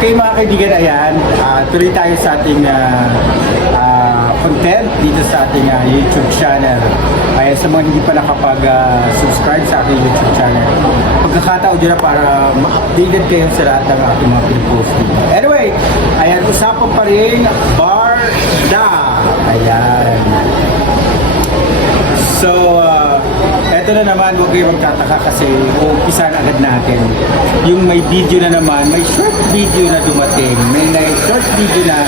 Okay mga kaibigan, ayan, tuloy tayo sa ating content dito sa ating YouTube channel. Ayan, sa mga hindi pa nakapag-subscribe sa aking YouTube channel, pagkakataon dyan na para ma-updated kayo sa lahat ng aking mga pinipost dito. Anyway, ayan, usapan pa rin Barda. Ayan. So, eto na naman, huwag kayo magtataka kasi uumpisan agad natin. Yung may video na naman, may short video na dumating. May short video na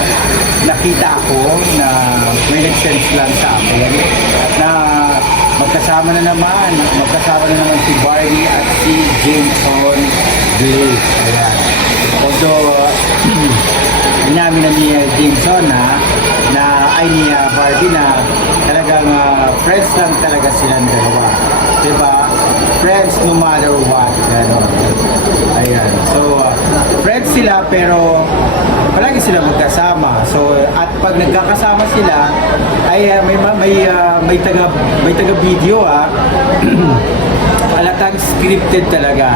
nakita ko na may nag-sense lang sa akin na magkasama na naman si Barbie at si Jameson Blaze. Ayan. Although, inamin na ni Jameson ni Barbie na talagang friends lang talaga silang dalawa. Diba? Friends no matter what. Gano'n. Ayan. So, friends sila pero palagi sila magkasama. So, at pag nagkakasama sila, ay may taga video halatang scripted talaga.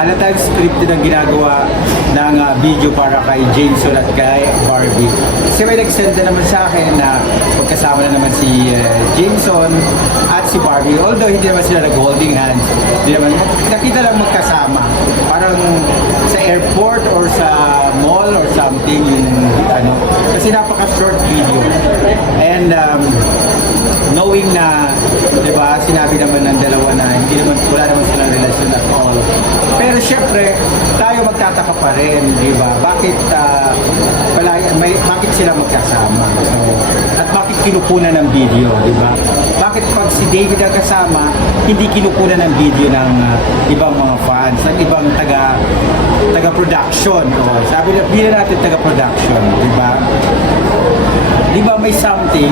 Halatang scripted ang ginagawa ng video para kay Jameson at kay Barbie. Kasi may nag-send na naman sa akin na magkasama na naman si Jameson at si Barbie. Although hindi naman sila nag-holding hands. Hindi naman, nakita lang magkasama. Parang sa airport or sa mall or something. Kasi napaka-short video. And knowing na, diba, sinabi naman ng dalawa na wala naman silang relasyon at all. Pero syempre, tayo magtataka pa rin, diba? Bakit sila magkasama? So, at bakit kinukunan ng video, diba? Bakit pag si David ang kasama, hindi kinukunan ng video ng ibang mga fans, ng ibang taga-production? Sabi na, bilang natin taga-production, diba? Diba may something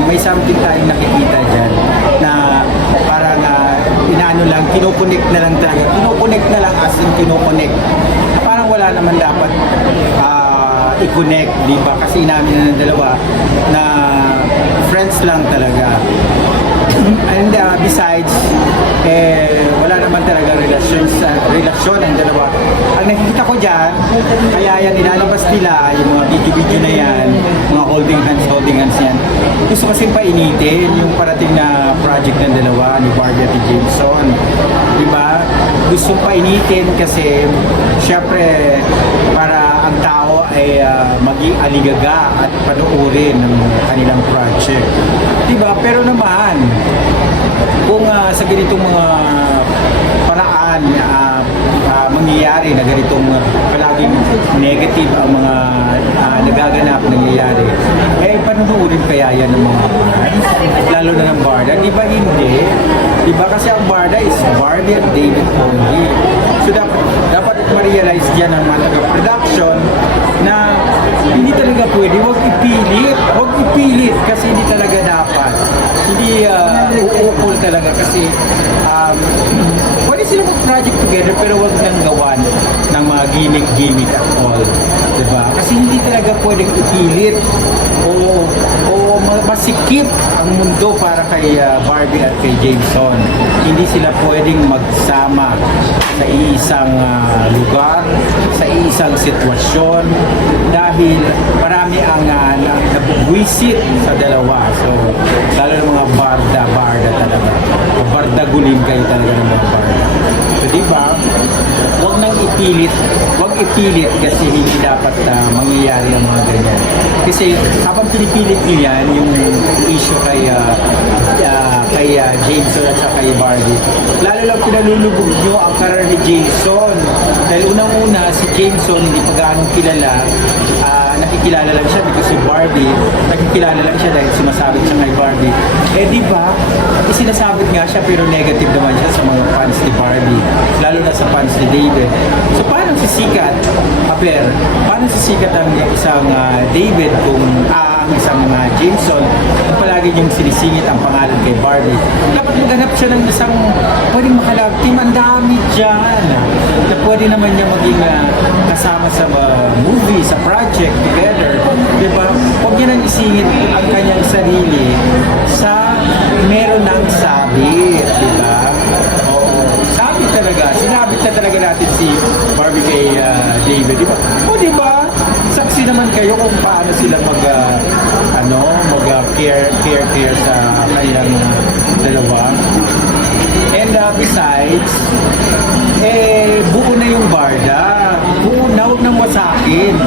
tayong nakikita dyan na parang inaano lang, kinukunik na lang talaga. Kinukunik na lang as in kinukunik. Parang wala naman dapat i-connect, di ba? Kasi inamin na ng dalawa na friends lang talaga. And besides, wala naman talaga relasyon ang dalawa. Ang nakikita ko dyan, kaya yan inalabas nila, yung mga video na yan, mga holding hands yan. Gusto kasi painitin yung parating na project ng dalawa, ni Barbie at Jameson. Diba? Gusto painitin kasi, syempre, para ang tao ay maging aligaga at panuorin ng kanilang project. Diba? Pero naman, kung sa ganitong mga paraan mangyayari na ganitong palaging negative ang mga nagaganap nangyayari, panunurin kaya yan ng mga fans, lalo na ng Barda, di ba hindi? Di ba kasi ang Barda is Barbie at David only. So dapat ma-realize dyan ng mga taga-production na hindi talaga pwede, huwag ipilit kasi hindi talaga dapat. Hindi uukol talaga kasi pwede sila mag-project together pero huwag nang gawan ng mga gimmick at all. Diba? Kasi hindi talaga pwedeng ipilit o masikip ang mundo para kay Barbie at kay Jameson. Hindi sila pwedeng magsama sa iisang lugar, sa iisang sitwasyon dahil marami ang nabubwisit sa dalawa. So, lalo ng mga barda talaga. Bardagulin kayo talaga ng mga barda. So, diba? Huwag ipilit kasi hindi dapat mangyayari ang mga ganyan. Kasi habang pinipilit nyo yan, yung issue kay Jameson at saka kay Barbie, lalo lang pinalulubog nyo ang karar ni Jameson. Dahil unang-una, si Jameson hindi pa gaano kilala, nakikilala lang siya because si Barbie, nakikilala lang siya dahil sumasabit siya kay Barbie. Di ba? Isinasabit nga siya pero negative naman siya sa mga fans ni Barbie, lalo na sa fans ni David. So paano sisikat? Paano sisikat ang isang David kung ang isang Jameson kung palagi niyong sinisingit ang pangalan kay Barbie? Dapat maghanap siya ng isang pwedeng makalab team. Ang dami dyan na pwede naman niya maging kasama sa movie, sa project together. Diba? Huwag niya nang isingit ang kanyang sarili sa meron ng sabit. Diba? Oo. Sabit talaga. Sinabit na talaga natin si Barbie kay David. Diba? O diba? kayo kung paano sila care sa kanilang dalawa. And besides, buo na yung barda. Buo na, huwag nang wasakin.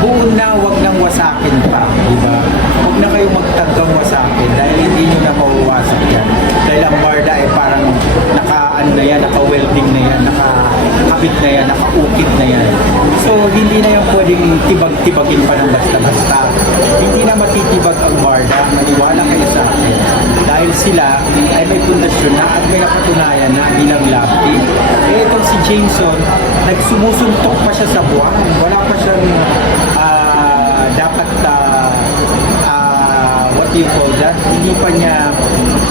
Buo na, huwag nang wasakin pa. Diba? Huwag na kayong magtaggang wasakin dahil hindi nyo na mawawasak yan. Dahil ang barda ay parang naka-welding na yan, nakakabit na yan, nakaukit na yan. So, hindi na yan pwedeng tibag-tibagin pa ng basta-basta. Hindi na matitibag ang barda. Maniwala kayo sa akin. Dahil sila ay may pundasyon na at may napatunayan na bilang love team. Itong si Jameson, nagsumusuntok pa siya sa buwan. Wala pa siyang dapat what do you call that? Hindi pa niya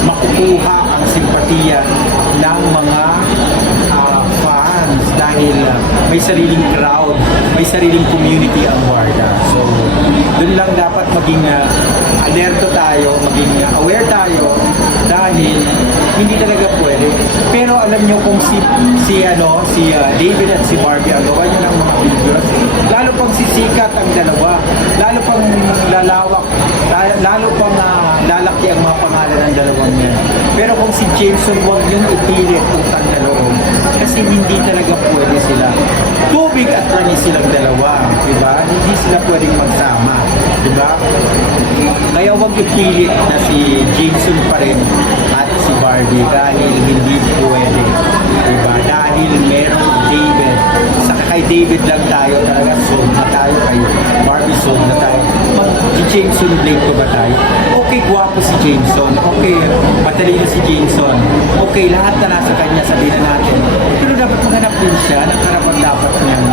makukuha ang simpatiya ng mga fans dahil may sariling crowd, may sariling community ang Barda. So, dun lang dapat maging alerto tayo, maging aware tayo dahil hindi talaga pwede. Pero alam nyo kung si David at si Barbie ang gawa nyo ng mga videos, lalo pang sisikat ang dalawa, lalo pang lalawak, lalo pang lalaki ang mga pangalan ng dalawang yan. Pero kung si Jameson, huwag yung ipilit utang na loob kasi hindi talaga pwede sila. Tubig at pranis silang dalawa, diba? Hindi sila pwedeng magsama, diba? Kaya huwag ipilit na si Jameson pa rin at si Barbie dahil hindi pwede, diba? Dahil merong David, saka kay David lang tayo talaga, sold na tayo, kay Barbie sold na tayo. Si Jameson, blame ko ba tayo? Okay, gwapo si Jameson, okay, matalino si Jameson, okay, lahat na nasa kanya, sabihin na natin. Pero dapat maghanap din siya ng karapat-dapat niyang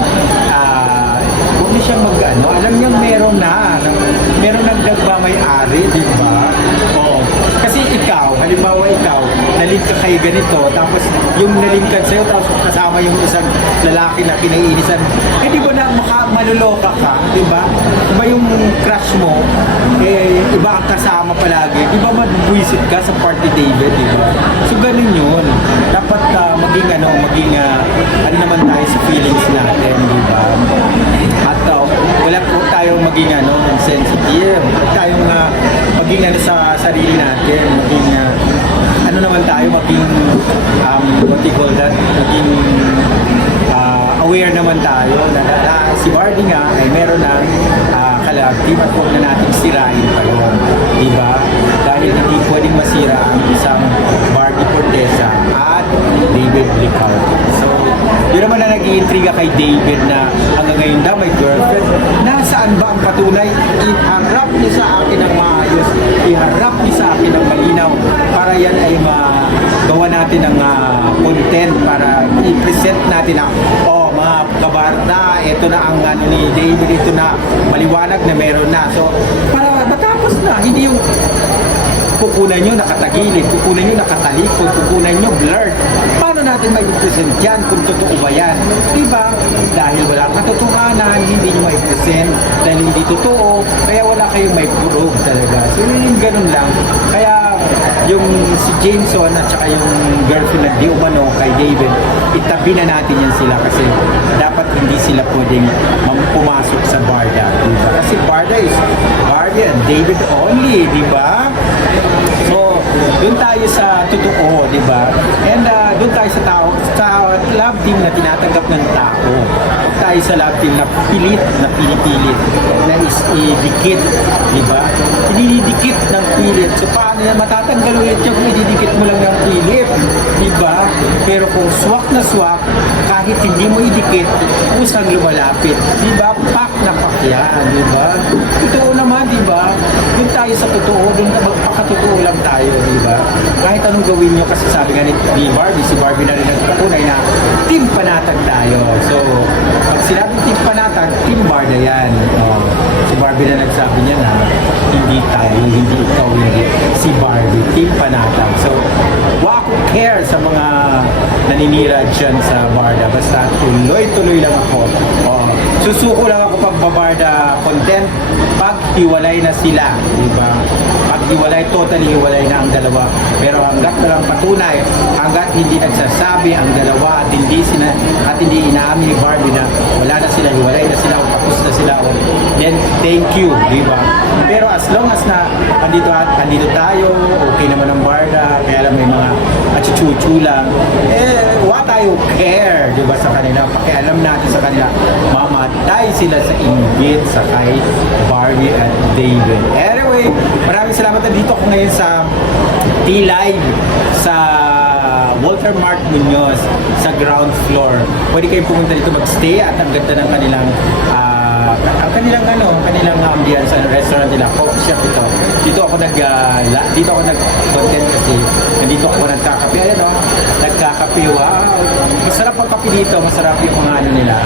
huwag na siyang mag-ano. Alam niyang meron nagdagba may-ari, di ba? Oo. Kasi ikaw, halimbawa ikaw, nalink ka kayo ganito, tapos yung nalingkan sa'yo, tapos kasama yung isang lalaki na kinaiinisan, di ba na maluloka ka, di ba? Diba yung crush mo, iba ang kasama palagi, di ba mabuisit ka sa party David, di ba? So ganun yun. Dapat maging ano naman tayo sa feelings natin, di ba? At wala po tayong maging sensitive, tayong maging sa sarili natin, maging ano naman tayo, maging what do you call that, maging aware naman tayo na si Barbie nga ay meron ng kalab team at huwag na natin sirain pa yun, di ba? Dahil hindi pwedeng masira ang isang Barbie Fortesa at David Ricardo. So, yun naman na nag-iintriga kay David na hanggang ngayon daw may girlfriend. Nasaan ba ang patunay? Iharap niyo sa akin ang maayos, iharap niyo sa akin ang malinaw para yan ay magawa natin ng content, para i-present natin ang mga kabarda, ito na ang ni David, ito na maliwanag na meron na. So, para matapos na, hindi yung kukunan nyo nakatagilid, kukunan nyo nakatalikod, kukunan nyo blurred. Paano natin mai-present yan kung totoo ba yan? Diba? Dahil wala katotohanan, hindi nyo mai-present dahil hindi totoo, kaya wala kayong mai-prove talaga. So, yun ganun lang. Kaya yung si Jameson at saka yung girlfriend na di umano kay David, itabi na natin yan sila kasi dapat hindi sila pwedeng pumasok sa Barda, diba? Kasi Barda is Barbie and David only, diba? So, doon tayo sa totoo, diba? And doon tayo sa tao, sa love team na tinatanggap ng tao. Huwag tayo sa love team na pilit, na pinipilit, na idikit, diba? Ididikit ng pilit. So, paano na matatanggal ulit yung kung ididikit mo lang ng pilit, diba? Pero kung swak na swak, kahit hindi mo idikit, kusang lumalapit, diba? Pak na pak yan, diba? Totoo naman, diba? Doon tayo sa totoo, doon magpakatotoo lang tayo, diba? Kahit anong gawin nyo, kasi sabi nga ni Barbie, si Barbie na rin nagpapunay na team panatag tayo. So, pag sinabing team panatag, team Barda yan. Si Barbie na nagsabi niya na hindi tayo, hindi ikaw, hindi si Barbie, team panatag. So, wala akong care sa mga naninira dyan sa Barda. Basta tuloy-tuloy lang ako. Susuko lang ako pag Barda content pag hiwalay na sila, diba? Pag hiwalay, totally hiwalay na ang dalawa. Pero hanggat walang patunay, hanggat hindi nagsasabi ang dalawa at hindi inaamin ni Barbie na wala na sila, hiwalay na sila, tapos na sila, sila, then thank you, di ba? Pero as long as na andito tayo, okay naman ang barda, kaya lang may mga achuchuchu lang, wala tayo care, di ba, sa kanila. Pakialam natin sa kanila, mamatay sila sa inggit sa kay Barbie at David. Anyway, maraming salamat na dito ako ngayon sa T-Live sa Walter Mart Muñoz sa ground floor. Pwede kayong pumunta dito mag-stay at ang ganda ng kanilang kanilang ambience sa restaurant nila, coffee shop ito. Dito ako nag-content kasi nandito ako nagkakape. Ayan o, nagkakape. Wow! Masarap ang kape dito, masarap yung mga ano nila.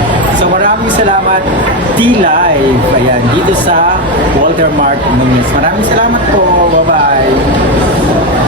So maraming salamat T-Live. Ayan, dito sa Walter Mart Muñoz. Maraming salamat po. Bye-bye!